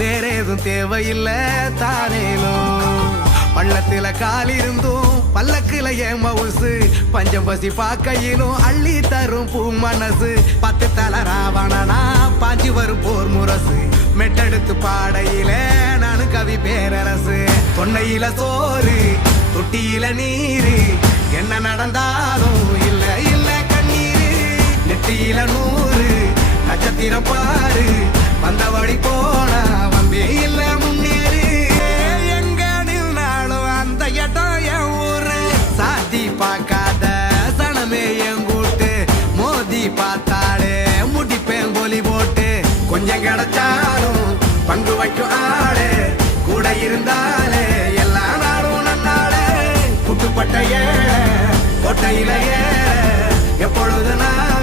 வேற எதுவும் தேவையில்லை தானேலும். பள்ளத்துல கால் இருந்தும் பல்லக்குல ஏன் மவுசு, பஞ்சம் பசி பாக்கையிலும் அள்ளி தரும் பூ மனசு. 10 தல ராவணனா பாஞ்சி வரும் போர் முரசு, மெட்டெடுத்து பாடையில நானு கவி பேரரசு. தொண்டையில சோறு தொட்டியில நீரு, என்ன நடந்தாலும் இல்ல இல்ல கண்ணீரு. நெட்டியில 100 நட்சத்திரம் பாரு, வந்த வழி போனா வம்பே இல்ல முன்னேறு. எங்க நின்னாலும் அந்த இடம் என் ஊரு, சாத்தி பார்க்காத சனமே என் கூட்டு. மோதி பார்த்தாலே முடிப்பேன் கோலி போட்டு, கொஞ்சம் கிடைச்சாலும் பங்கு வைக்கும் ஆளே, கூட இருந்தாலே எல்லா நாளும் நன்னாளே. புட்டுப்பட்ட ஏழை கோட்டையில ஏழை எப்பொழுது நான்